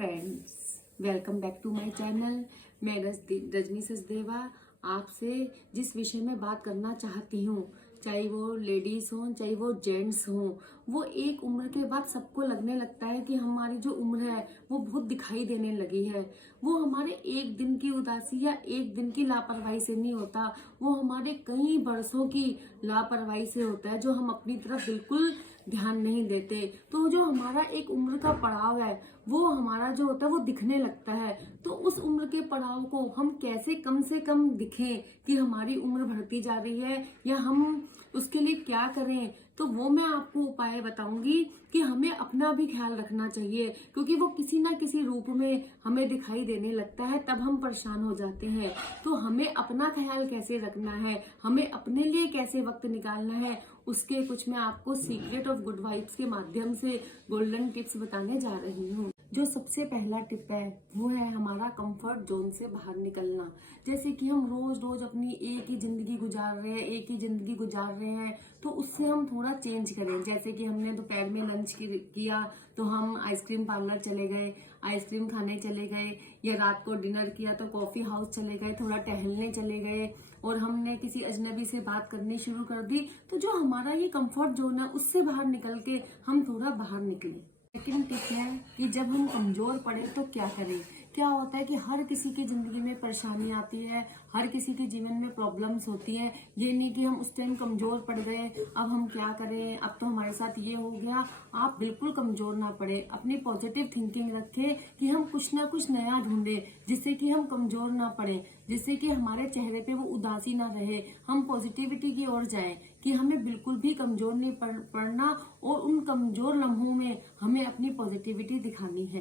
Friends, welcome back to my channel. मैं रजनी सचदेवा आपसे जिस विषय में बात करना चाहती हूँ, चाहे वो लेडीज हों चाहे वो जेंट्स हों, वो एक उम्र के बाद सबको लगने लगता है कि हमारी जो उम्र है वो बहुत दिखाई देने लगी है। वो हमारे एक दिन की उदासी या एक दिन की लापरवाही से नहीं होता, वो हमारे कई बरसों की लापरवाही से होता है, जो हम अपनी तरफ बिल्कुल ध्यान नहीं देते। तो जो हमारा एक उम्र का पड़ाव है वो हमारा जो होता है वो दिखने लगता है। तो उस उम्र के पड़ाव को हम कैसे कम से कम दिखें कि हमारी उम्र बढ़ती जा रही है या हम उसके लिए क्या करें, तो वो मैं आपको उपाय बताऊंगी कि हमें अपना भी ख्याल रखना चाहिए, क्योंकि वो किसी ना किसी रूप में हमें दिखाई देने लगता है, तब हम परेशान हो जाते हैं। तो हमें अपना ख्याल कैसे रखना है, हमें अपने लिए कैसे वक्त निकालना है, उसके कुछ मैं आपको सीक्रेट ऑफ गुड वाइब्स के माध्यम से गोल्डन टिप्स बताने जा रही हूँ। जो सबसे पहला टिप है वो है हमारा कंफर्ट जोन से बाहर निकलना। जैसे कि हम रोज रोज अपनी एक ही जिंदगी गुजार रहे हैं, तो उससे हम थोड़ा चेंज करें। जैसे कि हमने दोपहर में लंच किया तो हम आइसक्रीम पार्लर चले गए, आइसक्रीम खाने चले गए, या रात को डिनर किया तो कॉफी हाउस चले गए, थोड़ा टहलने चले गए, और हमने किसी अजनबी से बात करनी शुरू कर दी। तो जो हमारा ये कंफर्ट जोन है उससे बाहर निकल के हम थोड़ा बाहर निकले। सेकंड टिप है कि जब हम कमजोर पड़े तो क्या करें। क्या होता है कि हर किसी की जिंदगी में परेशानी आती है, हर किसी के जीवन में प्रॉब्लम्स होती है। ये नहीं कि हम उस टाइम कमजोर पड़ गए, अब हम क्या करें, अब तो हमारे साथ ये हो गया। आप बिल्कुल कमजोर ना पड़े, अपनी पॉजिटिव थिंकिंग रखें कि हम कुछ ना कुछ नया ढूंढे जिससे कि हम कमजोर ना पड़े, जिससे कि हमारे चेहरे पे वो उदासी ना रहे, हम पॉजिटिविटी की ओर जाएं कि हमें बिल्कुल भी कमजोर नहीं पड़ना, और उन कमजोर लम्हों में हमें अपनी पॉजिटिविटी दिखानी है।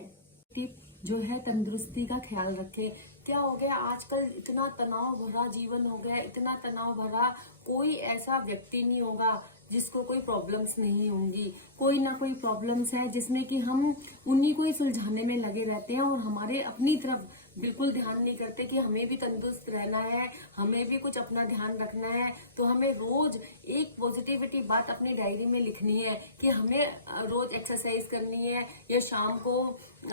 टिप जो है तंदुरुस्ती का ख्याल रखें। क्या हो गया, आजकल इतना तनाव भरा जीवन हो गया, इतना तनाव भरा, कोई ऐसा व्यक्ति नहीं होगा जिसको कोई प्रॉब्लम्स नहीं होंगी। कोई ना कोई प्रॉब्लम्स है जिसमें कि हम उन्हीं को ही सुलझाने में लगे रहते हैं, और हमारे अपनी तरफ बिल्कुल ध्यान नहीं करते कि हमें भी तंदुरुस्त रहना है, हमें भी कुछ अपना ध्यान रखना है। तो हमें रोज एक पॉजिटिविटी बात अपनी डायरी में लिखनी है कि हमें रोज एक्सरसाइज करनी है, या शाम को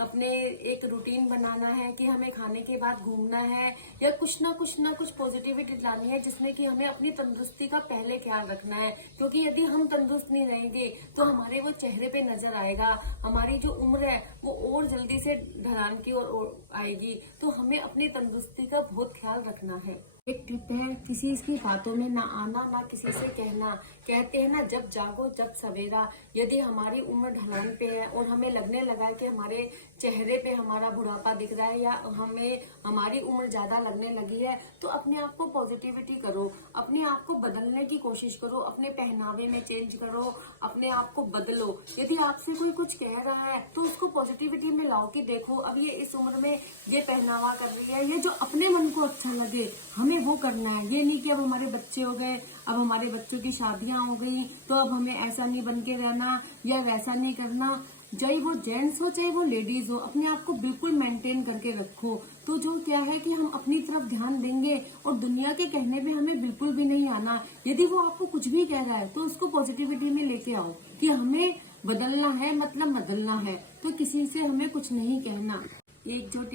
अपने एक रूटीन बनाना है कि हमें खाने के बाद घूमना है, या कुछ ना कुछ पॉजिटिविटी लानी है जिसमें कि हमें अपनी तंदुरुस्ती का पहले ख्याल रखना है। क्योंकि यदि हम तंदुरुस्त नहीं रहेंगे तो हमारे वो चेहरे पे नजर आएगा, हमारी जो उम्र है वो और जल्दी से ढलान की ओर आएगी। तो हमें अपनी तंदुरुस्ती का बहुत ख्याल रखना है। एक टिप है किसी की बातों में ना आना, ना किसी से कहना। कहते हैं ना, जब जागो जब सवेरा। यदि हमारी उम्र ढलान पे है और हमें लगने लगा है कि हमारे चेहरे पे हमारा बुढ़ापा दिख रहा है, या हमें हमारी उम्र ज्यादा लगने लगी है, तो अपने आप को पॉजिटिविटी करो, अपने आप को बदलने की कोशिश करो, अपने पहनावे में चेंज करो, अपने आप को बदलो। यदि आपसे कोई कुछ कह रहा है तो उसको पॉजिटिविटी में लाओ कि देखो अब ये इस उम्र में ये पहनावा कर रही है, ये जो अपने मन को अच्छा लगे हमें वो करना है। ये नहीं कि अब हमारे बच्चे हो गए, अब हमारे बच्चों की शादियां हो गई तो अब हमें ऐसा नहीं बन के रहना या वैसा नहीं करना। चाहे वो जेंट्स हो चाहे वो लेडीज हो, अपने आप को बिल्कुल मेंटेन करके रखो। तो जो क्या है कि हम अपनी तरफ ध्यान देंगे और दुनिया के कहने पे हमें बिल्कुल भी नहीं आना। यदि वो आपको कुछ भी कह रहा है तो उसको पॉजिटिविटी में लेके आओ कि हमें बदलना है, मतलब बदलना है, तो किसी से हमें कुछ नहीं कहना। एक जो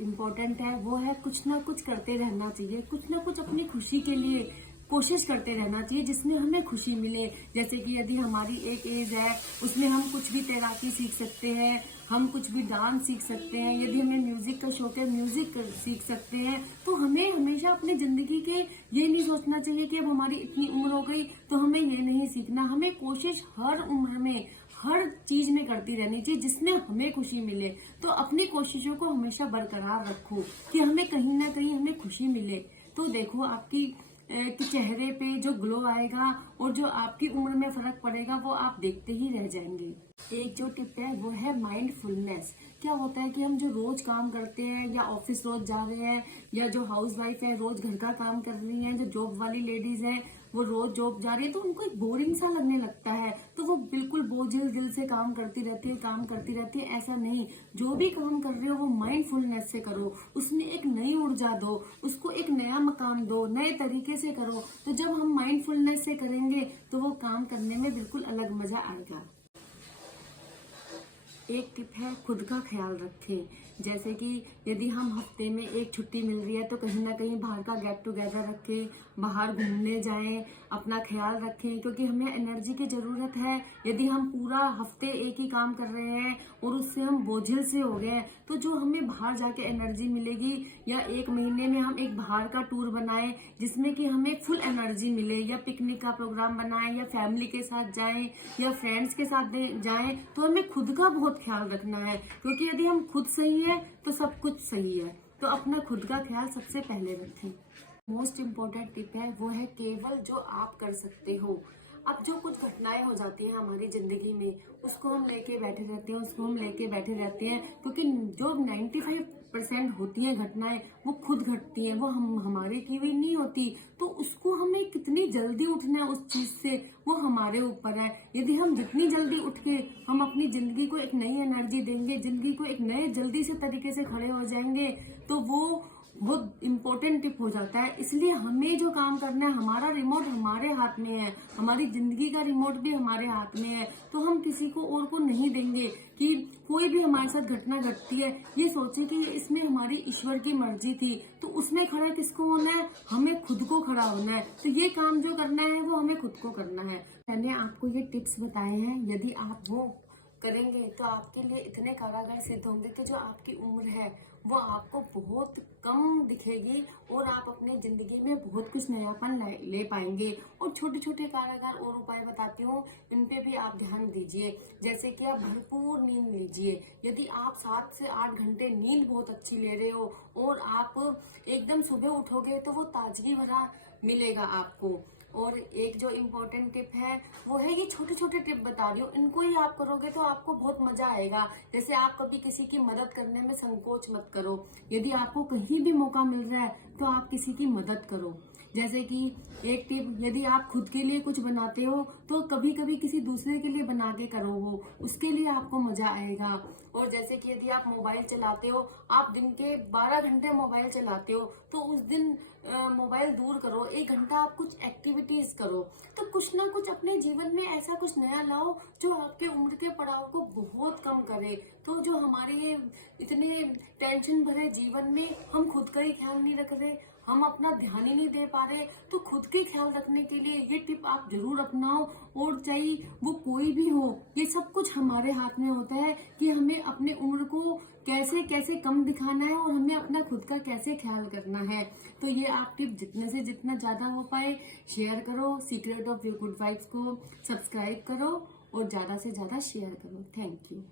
इम्पोर्टेंट है वो है कुछ ना कुछ करते रहना चाहिए, कुछ ना कुछ अपनी खुशी के लिए कोशिश करते रहना चाहिए जिसमें हमें खुशी मिले। जैसे कि यदि हमारी एक एज है उसमें हम कुछ भी तैराकी सीख सकते हैं, हम कुछ भी डांस सीख सकते हैं, यदि हमें म्यूजिक का शौक है म्यूजिक सीख सकते हैं। तो हमें हमेशा अपनी जिंदगी के ये नहीं सोचना चाहिए कि अब हमारी इतनी उम्र हो गई तो हमें ये नहीं सीखना। हमें कोशिश हर उम्र में हर चीज में करती रहनी चाहिए जिसमें हमें खुशी मिले। तो अपनी कोशिशों को हमेशा बरकरार रखो कि हमें कहीं ना कहीं हमें खुशी मिले। तो देखो आपकी कि चेहरे पे जो ग्लो आएगा और जो आपकी उम्र में फर्क पड़ेगा वो आप देखते ही रह जाएंगे। एक जो टिप है वो है माइंडफुलनेस। क्या होता है कि हम जो रोज काम करते हैं, या ऑफिस रोज जा रहे हैं, या जो हाउस वाइफ है रोज घर का काम कर रही है, जो जॉब वाली लेडीज है वो रोज जॉब जा रही है, तो उनको एक बोरिंग सा लगने लगता है, तो वो बिल्कुल बोझिल दिल से काम करती रहती है। ऐसा नहीं, जो भी काम कर रहे हो वो माइंडफुलनेस से करो, उसमें एक नई ऊर्जा दो, उसको एक नया मकाम दो, नए तरीके से करो। तो जब हम माइंडफुलनेस से करेंगे तो वो काम करने में बिल्कुल अलग मजा आएगा। एक टिप है, खुद का ख्याल रखें। जैसे कि यदि हम हफ्ते में एक छुट्टी मिल रही है तो कहीं ना कहीं बाहर का गेट टुगेदर रखें, बाहर घूमने जाएं, अपना ख्याल रखें, क्योंकि हमें एनर्जी की ज़रूरत है। यदि हम पूरा हफ्ते एक ही काम कर रहे हैं और उससे हम बोझिल से हो गए हैं, तो जो हमें बाहर जाके एनर्जी मिलेगी, या एक महीने में हम एक बाहर का टूर बनाएं जिसमें कि हमें फुल एनर्जी मिले, या पिकनिक का प्रोग्राम बनाएं, या फैमिली के साथ जाएं, या फ्रेंड्स के साथ जाएं, तो हमें खुद का बहुत ख्याल रखना है। क्योंकि यदि हम खुद सही है तो सब कुछ सही है। तो अपना खुद का ख्याल सबसे पहले रखें। मोस्ट इम्पोर्टेंट टिप है वो है केवल जो आप कर सकते हो। अब जो कुछ घटनाएं हो जाती हैं हमारी जिंदगी में, उसको हम लेके बैठे रहते हैं, क्योंकि जो 95% होती हैं घटनाएं वो खुद घटती हैं, वो हम हमारे की भी नहीं होती। तो उसको हमें कितनी जल्दी उठना है उस चीज से, वो हमारे ऊपर है। यदि हम जितनी जल्दी उठ के हम अपनी जिंदगी को एक नई एनर्जी देंगे, जिंदगी को एक नए जल्दी से तरीके से खड़े हो जाएंगे, तो वो बहुत इंपॉर्टेंट टिप हो जाता है। इसलिए हमें जो काम करना है, हमारा रिमोट हमारे हाथ में है, हमारी जिंदगी का रिमोट भी हमारे हाथ में है। तो हम किसी को और को नहीं देंगे कि कोई भी हमारे साथ घटना घटती है ये सोचे कि इसमें हमारी ईश्वर की मर्जी थी। तो उसमें खड़ा किसको होना है? हमें खुद को खड़ा होना है। तो ये काम जो करना है वो हमें खुद को करना है। मैंने आपको ये टिप्स बताए हैं, यदि आप वो करेंगे तो आपके लिए इतने कारागार सिद्ध होंगे कि जो आपकी उम्र है वो आपको बहुत कम दिखेगी और आप अपने जिंदगी में बहुत कुछ नयापन ले पाएंगे। और छोटे छोटे कारागार और उपाय बताती हूँ, इन पे भी आप ध्यान दीजिए। जैसे कि आप भरपूर नींद लीजिए। यदि आप 7 से 8 घंटे नींद बहुत अच्छी ले रहे हो और आप एकदम सुबह उठोगे तो वो ताजगी भरा मिलेगा आपको। और एक जो इम्पोर्टेंट टिप है वो है, ये छोटे छोटे टिप बता रही हूँ, इनको ही आप करोगे तो आपको बहुत मजा आएगा। जैसे आप कभी किसी की मदद करने में संकोच मत करो। यदि आपको कहीं भी मौका मिल रहा है तो आप किसी की मदद करो। जैसे कि एक टिप, यदि आप खुद के लिए कुछ बनाते हो तो कभी कभी किसी दूसरे के लिए बना के करो, वो उसके लिए आपको मजा आएगा। और जैसे कि यदि आप मोबाइल चलाते हो, आप दिन के 12 घंटे मोबाइल चलाते हो, तो उस दिन मोबाइल दूर करो, 1 घंटा आप कुछ एक्टिविटीज करो। तो कुछ ना कुछ अपने जीवन में ऐसा कुछ नया लाओ जो आपके उम्र के पड़ाव को बहुत कम करे। तो जो हमारे इतने टेंशन भरे जीवन में हम खुद का ही ख्याल नहीं रख रहे, हम अपना ध्यान ही नहीं दे पा रहे, तो खुद के ख्याल रखने के लिए ये टिप आप जरूर अपनाओ। और चाहे वो कोई भी हो, ये सब कुछ हमारे हाथ में होता है कि हमें अपने उम्र को कैसे कैसे कम दिखाना है और हमें अपना खुद का कैसे ख्याल करना है। तो ये आप टिप जितने से जितना ज्यादा हो पाए शेयर करो। Secret of your good vibes को सब्सक्राइब करो और ज्यादा से ज्यादा शेयर करो। Thank you.